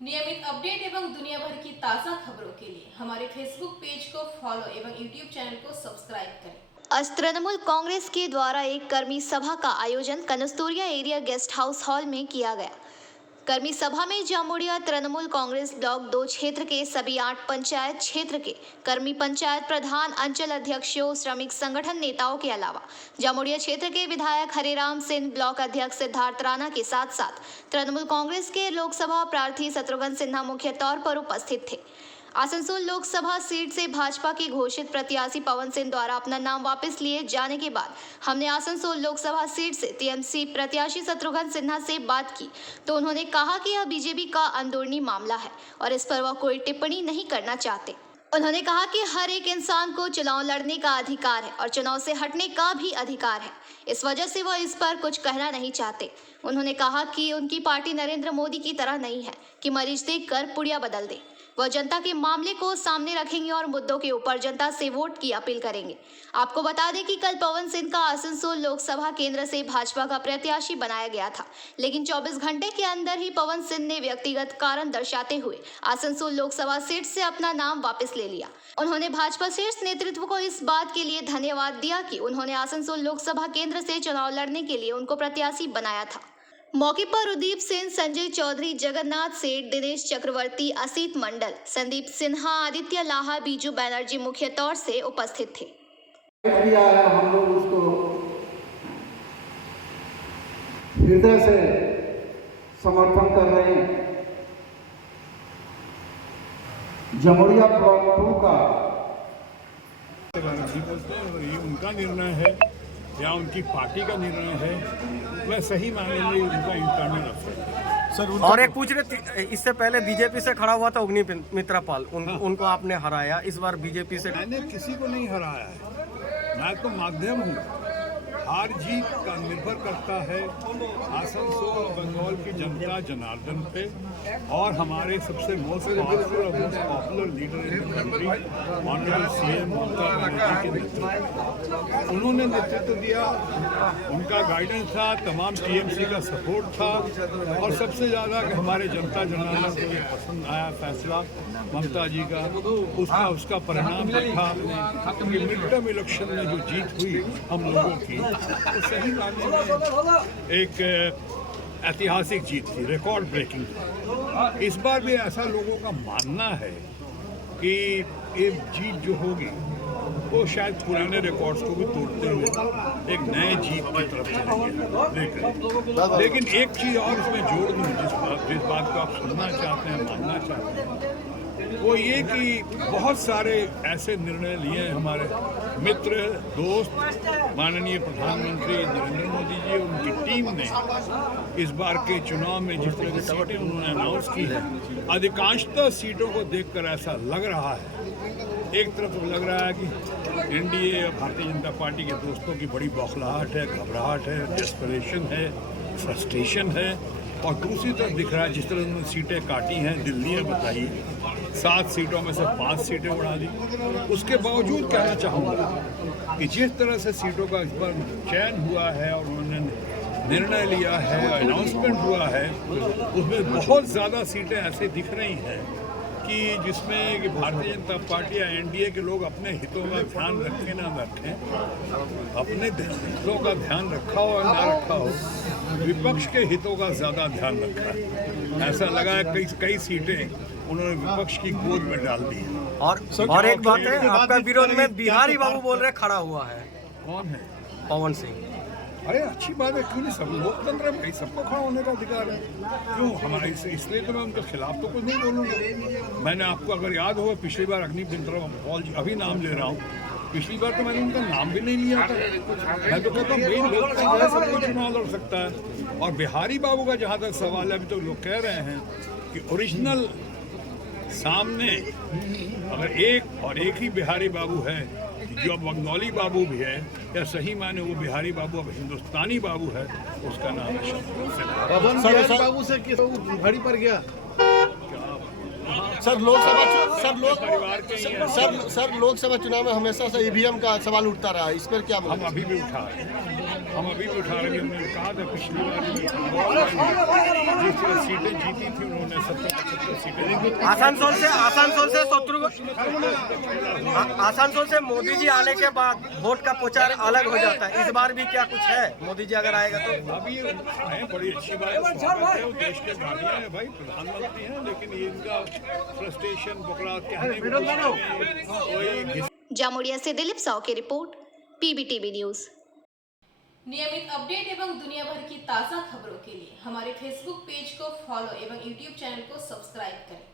नियमित अपडेट एवं दुनिया भर की ताज़ा खबरों के लिए हमारे फेसबुक पेज को फॉलो एवं यूट्यूब चैनल को सब्सक्राइब करें। आज तृणमूल कांग्रेस के द्वारा एक कर्मी सभा का आयोजन कनस्तूरिया एरिया गेस्ट हाउस हॉल में किया गया। कर्मी सभा में जामुड़िया तृणमूल कांग्रेस ब्लॉक 2 क्षेत्र के सभी 8 पंचायत क्षेत्र के कर्मी, पंचायत प्रधान, अंचल अध्यक्षों, श्रमिक संगठन नेताओं के अलावा जामुड़िया क्षेत्र के विधायक हरिराम सिंह, ब्लॉक अध्यक्ष सिद्धार्थ राणा के साथ साथ तृणमूल कांग्रेस के लोकसभा प्रार्थी शत्रुघ्न सिन्हा मुख्य तौर पर उपस्थित थे। आसनसोल लोकसभा सीट से भाजपा के घोषित प्रत्याशी पवन सिंह द्वारा अपना नाम वापस लिए जाने के बाद हमने आसनसोल लोकसभा सीट से टीएमसी प्रत्याशी शत्रुघ्न सिन्हा से बात की तो उन्होंने कहा कि यह बीजेपी का अंदरूनी मामला है और इस पर वह कोई टिप्पणी नहीं करना चाहते। उन्होंने कहा कि हर एक इंसान को चुनाव लड़ने का अधिकार है और चुनाव से हटने का भी अधिकार है, इस वजह से वह इस पर कुछ कहना नहीं चाहते। उन्होंने कहा कि उनकी पार्टी नरेंद्र मोदी की तरह नहीं है कि मरीज देखकर पुड़िया बदल दे। वह जनता के मामले को सामने रखेंगे और मुद्दों के ऊपर जनता से वोट की अपील करेंगे। आपको बता दें कि कल पवन सिंह का आसनसोल लोकसभा केंद्र से भाजपा का प्रत्याशी बनाया गया था, लेकिन 24 घंटे के अंदर ही पवन सिंह ने व्यक्तिगत कारण दर्शाते हुए आसनसोल लोकसभा सीट से अपना नाम वापस ले लिया। उन्होंने भाजपा शीर्ष नेतृत्व को इस बात के लिए धन्यवाद दिया कि उन्होंने आसनसोल लोकसभा केंद्र से चुनाव लड़ने के लिए उनको प्रत्याशी बनाया था। मौके पर उदीप सेन, संजय चौधरी, जगन्नाथ सेठ, दिनेश चक्रवर्ती, असित मंडल, संदीप सिन्हा, आदित्य लाहा, बीजू बैनर्जी मुख्य तौर से उपस्थित थे। किया है, हम लोग उसको हृदय से समर्थन कर रहे हैं। जामुड़िया ब्लॉक 2 का ये उनका निर्णय है या उनकी पार्टी का निर्णय है, वह सही मायने में उनका इंटरनल अफेयर है। सर, और एक पूछ रहे थे, इससे पहले बीजेपी से खड़ा हुआ था अग्नि मित्रा पाल, उनको आपने हराया, इस बार बीजेपी से। मैंने किसी को नहीं हराया है, मैं तो माध्यम हूँ। हार जीत का निर्भर करता है आसनसोल बंगाल की जनता जनार्दन पे और हमारे सबसे मोस्ट पावरफुल और most popular leader in the country honourable CM Mamata Banerjee के नेतृत्व। उन्होंने नेतृत्व दिया, उनका गाइडेंस था, तमाम टीएमसी का सपोर्ट था और सबसे ज़्यादा हमारे जनता जनार्दन को ये पसंद आया फैसला ममता जी का, उसका परिणाम देखा कि मिड टर्म इलेक्शन में जो जीत हुई हम लोगों की, तो सही मायने में एक ऐतिहासिक जीत थी, रिकॉर्ड ब्रेकिंग थी। इस बार भी ऐसा लोगों का मानना है कि ये जीत जो होगी वो शायद पुराने रिकॉर्ड्स को भी तोड़ते हुए एक नए जीत की तरफ चलेंगे। लेकिन एक चीज़ और इसमें जोड़ दूँ, जिस बात को आप सुनना चाहते हैं, मानना चाहते हैं, वो ये कि बहुत सारे ऐसे निर्णय लिए हमारे मित्र, दोस्त, माननीय प्रधानमंत्री नरेंद्र मोदी जी, उनकी टीम ने इस बार के चुनाव में जिस तरह की सीटें उन्होंने अनाउंस की है, अधिकांशतः सीटों को देखकर ऐसा लग रहा है, एक तरफ लग रहा है कि एनडीए और भारतीय जनता पार्टी के दोस्तों की बड़ी बौखलाहट है, घबराहट है, डेस्परेशन है, फ्रस्ट्रेशन है, और दूसरी तरफ दिख रहा है जिस तरह उन्होंने सीटें काटी हैं, दिल्ली में बताइए 7 सीटों में से 5 सीटें उड़ा दी। उसके बावजूद कहना चाहूँगा कि जिस तरह से सीटों का इस बार चयन हुआ है और उन्होंने निर्णय लिया है, अनाउंसमेंट हुआ है, उसमें बहुत ज़्यादा सीटें ऐसे दिख रही हैं कि जिसमें कि भारतीय जनता पार्टी या एनडीए के लोग अपने हितों का ध्यान रखें ना रखें, अपने हितों का ध्यान रखा हो या ना रखा हो, विपक्ष के हितों का ज़्यादा ध्यान रखा है। ऐसा लगा है कई सीटें उन्होंने विपक्ष की गोद में डाल दी है। और एक बात है, आपका विरोध में बिहारी बाबू बोल रहे खड़ा हुआ है। कौन है? पवन सिंह। अरे अच्छी बात है, क्यों नहीं, सब लोकतंत्र में सबको खड़ा होने का अधिकार है। क्यों हमारा इसलिए तो मैं उनके खिलाफ तो कुछ नहीं बोलूँगा। मैंने आपको अगर याद हो, पिछली बार अग्नि मित्रा पाल जी, अभी नाम ले रहा हूँ, पिछली बार तो मैंने उनका नाम भी नहीं लिया था। मैं तो कहता हूँ भाई लोकतंत्र है, सबको चुनाव लड़ सकता है। और बिहारी बाबू का जहाँ तक सवाल है, अभी तो लोग कह रहे हैं कि ओरिजिनल सामने अगर एक ही बिहारी बाबू है, जो अब बंगाली बाबू भी है, या सही माने वो बिहारी बाबू अब हिंदुस्तानी बाबू है, उसका नाम है बिहारी बाबू से किस घड़ी पर गया। सर लोकसभा चुनाव में हमेशा से ईवीएम का सवाल उठता रहा, इस पर क्या? हम अभी भी उठा रहे हैं, हम अभी भी उठा रहे हैं। हमने कहा था पिछली बार जिस तरह सीटें जीती थी उन्होंने 70-75 आसनसोल से मोदी जी आने के बाद वोट का प्रचार अलग हो जाता है। इस बार भी क्या कुछ है? मोदी जी अगर आएगा तो अभी है, बड़ी अच्छी बात है। वो देश के गाड़ियाँ हैं भाई, प्रधानमंत्री हैं, लेकिन ये इनका फ्रस्ट्रेशन पकड़ा कहने जामुड़िया से दिलीप साव की रिपोर्ट, PBTV न्यूज। नियमित अपडेट एवं दुनिया भर की ताज़ा खबरों के लिए हमारे फेसबुक पेज को फॉलो एवं यूट्यूब चैनल को सब्सक्राइब करें।